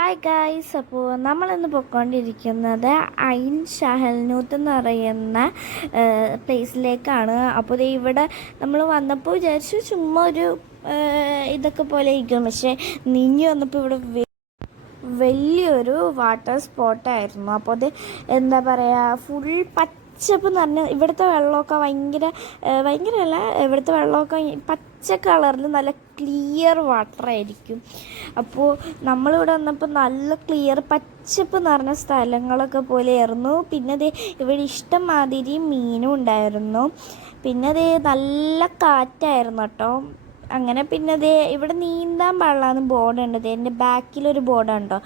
Hi guys, അപ്പോൾ നമ്മളിന്ന് പോയിക്കൊണ്ടിരിക്കുന്നത് ഐൻ ഷഹൽനൂത്ത് എന്ന് പറയുന്ന പ്ലേസിലേക്കാണ്. അപ്പോൾ ദേ ഇവിടെ നമ്മൾ വന്നപ്പോൾ വിചാരിച്ചു ചുമ്മാ ഒരു ഇതൊക്കെ പോലെ ഇരിക്കും. പക്ഷേ നീങ്ങി വന്നപ്പോൾ ഇവിടെ വലിയൊരു വാട്ടർ സ്പോട്ടായിരുന്നു. അപ്പോൾ അത് എന്താ പറയുക, ഫുൾ പച്ചപ്പ് എന്ന് പറഞ്ഞാൽ ഇവിടുത്തെ വെള്ളമൊക്കെ ഭയങ്കരമല്ല, ഇവിടുത്തെ വെള്ളമൊക്കെ പച്ച കളറിൽ നല്ല ക്ലിയർ വാട്ടർ ആയിരിക്കും. അപ്പോൾ നമ്മളിവിടെ വന്നപ്പോൾ നല്ല ക്ലിയർ പച്ചപ്പ് നിറഞ്ഞ സ്ഥലങ്ങളൊക്കെ പോലെയായിരുന്നു. പിന്നെ അത് ഇവിടെ ഇഷ്ടം മാതിരി മീനും ഉണ്ടായിരുന്നു. പിന്നെ അത് നല്ല കാറ്റായിരുന്നു കേട്ടോ. അങ്ങനെ പിന്നെ ദേ ഇവിടെ നീന്താൻ പാടില്ലാന്ന് ബോർഡുണ്ട്. എൻ്റെ ബാക്കിലൊരു ബോർഡുണ്ടോ,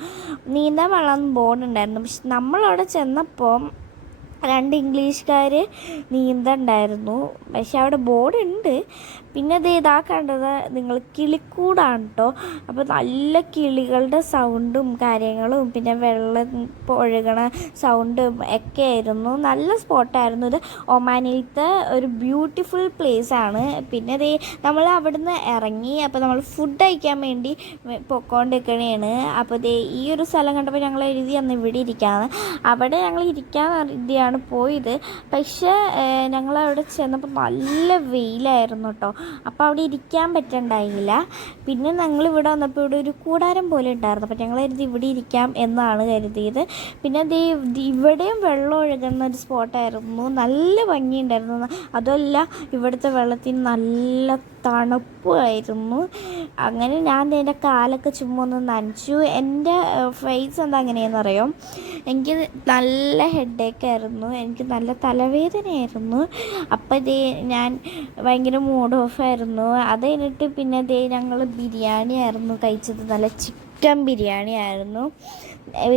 നീന്താൻ പാടില്ലാന്ന് ബോർഡുണ്ടായിരുന്നു. പക്ഷെ നമ്മളവിടെ ചെന്നപ്പോൾ 2 ഇംഗ്ലീഷുകാർ നീന്തണ്ടായിരുന്നു. പക്ഷെ അവിടെ ബോർഡുണ്ട്. പിന്നെ അത് ഇതാ കണ്ടത് നിങ്ങൾ കിളിക്കൂടാണ് കേട്ടോ. അപ്പോൾ നല്ല കിളികളുടെ സൗണ്ടും കാര്യങ്ങളും പിന്നെ വെള്ളം ഒഴുകണ സൗണ്ടും ഒക്കെ ആയിരുന്നു. നല്ല സ്പോട്ടായിരുന്നു. ഇത് ഒമാനിലത്തെ ഒരു ബ്യൂട്ടിഫുൾ പ്ലേസാണ്. പിന്നെ അത് നമ്മൾ അവിടുന്ന് ഇറങ്ങി. അപ്പോൾ നമ്മൾ ഫുഡ് കഴിക്കാൻ വേണ്ടി പൊക്കോണ്ടിരിക്കണേണ്. അപ്പോൾ ഇത് ഈ ഒരു സ്ഥലം കണ്ടപ്പോൾ ഞങ്ങൾ എഴുതി അന്ന് ഇവിടെ ഇരിക്കാമെന്ന്. അവിടെ ഞങ്ങൾ ഇരിക്കാൻ എഴുതിയാണ് പോയത്. പക്ഷേ ഞങ്ങളവിടെ ചെന്നപ്പോൾ നല്ല വെയിലായിരുന്നു കേട്ടോ. അപ്പോൾ അവിടെ ഇരിക്കാൻ പറ്റണ്ടായില്ല. പിന്നെ ഞങ്ങളിവിടെ വന്നപ്പോൾ ഇവിടെ ഒരു കൂടാരം പോലെ ഉണ്ടായിരുന്നു. അപ്പോൾ ഞങ്ങൾ കരുതി ഇവിടെ ഇരിക്കാം എന്നാണ് കരുതിയത്. പിന്നെ അത് ഇവിടെയും വെള്ളം ഒഴുകുന്ന ഒരു സ്പോട്ടായിരുന്നു. നല്ല ഭംഗിയുണ്ടായിരുന്നു. അതല്ല, ഇവിടുത്തെ വെള്ളത്തിന് നല്ല തണുപ്പായിരുന്നു. അങ്ങനെ ഞാൻ എൻ്റെ കാലൊക്കെ ചുമ്മാ ഒന്ന് നനച്ചു. എൻ്റെ ഫേസ് എന്താ അങ്ങനെയെന്നറിയാം, എനിക്ക് നല്ല ഹെഡേക്കായിരുന്നു, എനിക്ക് നല്ല തലവേദനയായിരുന്നു. അപ്പോൾ ഇതേ ഞാൻ ഭയങ്കര മൂഡ് ഓഫായിരുന്നു. അത് കഴിഞ്ഞിട്ട് പിന്നെ ഇതേ ഞങ്ങൾ ബിരിയാണി ആയിരുന്നു കഴിച്ചത്. നല്ല ചിക്കൻ ബിരിയാണി ആയിരുന്നു.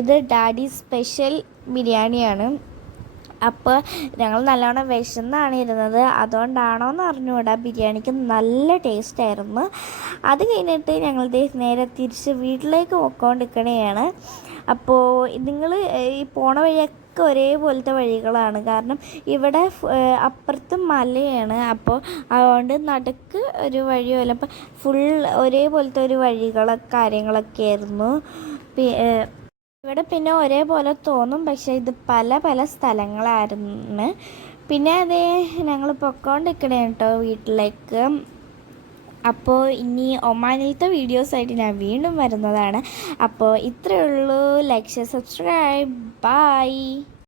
ഇത് ഡാഡി സ്പെഷ്യൽ ബിരിയാണിയാണ്. അപ്പോൾ ഞങ്ങൾ നല്ലോണം വിശന്നാണ് ഇരുന്നത്. അതുകൊണ്ടാണോ എന്ന് അറിഞ്ഞുകൂടാ, ബിരിയാണിക്ക് നല്ല ടേസ്റ്റായിരുന്നു. അത് കഴിഞ്ഞിട്ട് ഞങ്ങൾ നേരെ തിരിച്ച് വീട്ടിലേക്ക് പോയിക്കൊണ്ടിരിക്കണതാണ്. അപ്പോൾ നിങ്ങൾ ഈ പോണ വഴിയൊക്കെ ഒരേപോലത്തെ വഴികളാണ്. കാരണം ഇവിടെ അപ്പുറത്ത് മലയാണ്. അപ്പോൾ അതുകൊണ്ട് നടുക്ക് ഒരു വഴിയുമല്ല, അപ്പം ഫുൾ ഒരേപോലത്തെ ഒരു കാര്യങ്ങളൊക്കെ ആയിരുന്നു. ഇവിടെ പിന്നെ ഒരേപോലെ തോന്നും, പക്ഷേ ഇത് പല പല സ്ഥലങ്ങളായിരുന്നു. പിന്നെ അതേ ഞങ്ങൾ പൊക്കോണ്ടിരിക്കണേ കേട്ടോ വീട്ടിലേക്ക്. അപ്പോൾ ഇനി ഒമാനിലത്തെ വീഡിയോസായിട്ട് ഞാൻ വീണ്ടും വരുന്നതാണ്. അപ്പോൾ ഇത്രയേ ഉള്ളൂ. Like, share, subscribe. ബൈ.